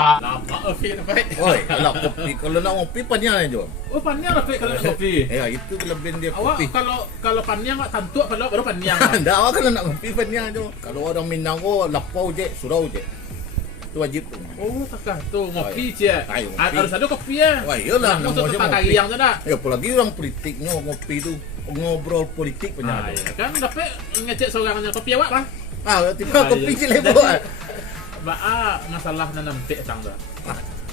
Lama kopi dapat. Oi, kalau nak kopi panyang aja. Oh, panjang lah kalau nak kopi. Itu kelebihan dia Awak kopi. kalau panjang tak tantuk kalau baru panjang. Dah awak kalau nak kopi panyang aja. Kalau orang Minang lapau je, surau je. Itu wajib tu. Oh, takah tu ngopi je. Ayo, ngopi. Harus ada kopi ya. Wah, iyalah Nak namanya tak ngopi. yang tu dah. Ya, apalagi orang politiknya ngopi tu ngobrol politik punya. Kan dapat ngecek seorangnya kopi awak lah. Tiba kopi je lebar. Masalah nanam pek tang dah.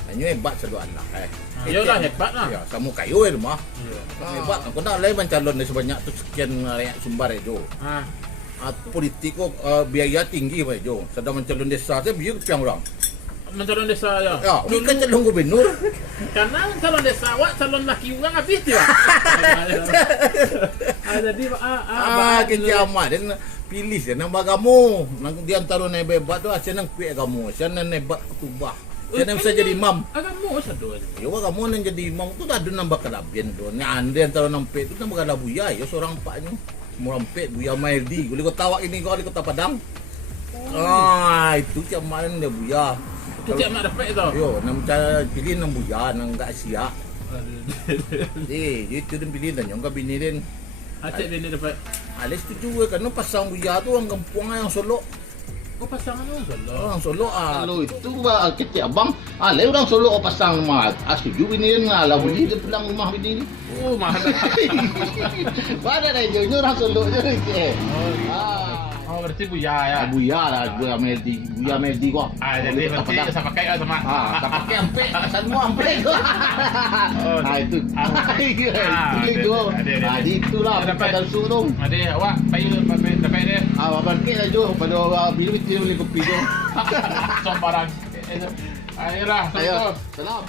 Hanya hebat selalu anak Iyalah hebat lah. Ya, sama kayu rumah. Hebat. Aku nak lain mencalon dari sebanyak tu sekian rakyat Sumbar itu. Politik kok biaya tinggi Pak Jo. Sedang mencalon desa saya biar piang orang. Mencalon desa ya. Ya, ini kan calon gubernur. Karena calon desa awak calon laki orang habis dia. Jadi kiamat dan pilih saya nang bagamu. Nang di antara nang bebat tu saya nang kuat kamu. Saya nang nebat ketubah. Saya nang bisa jadi imam. Agakmu sado. Ya kamu nang jadi imam tu ada nambah kelabian tu. Ni ande antara nang pek tu nambah kala buya ya seorang paknya. Murampet Buya Maildi. Boleh kau tahu ini kau di Kota Padang. Itu cak main dia Buya. Itu cak mak dapat tu. Yo, nang cara pilih nang Buya nang enggak siap. Itu dia pilih dan yang bini din. Acik dia ni dapat. Alis setuju kan pasang Buya tu orang kampung yang Solo. Kau pasangan Orang Solo Kalau itu kecil abang. Lain orang Solo pasang mah. Setuju bini din lah beli dia pulang rumah bini ni. Oh, mahal. Mana dah je orang Solo je. Oh, berarti Buya ya. Buya lah, Buya Meldi kau. Jadi berarti saya pakai lah sama. Tak pakai ampek, semua ampek. Itu. Itu. Itulah pada suruh. Ada awak payu dapat dia. Bangkit lah Jo, pada bila kita beli kopi Jo. Sombarang. Ayolah, Ayo, salam.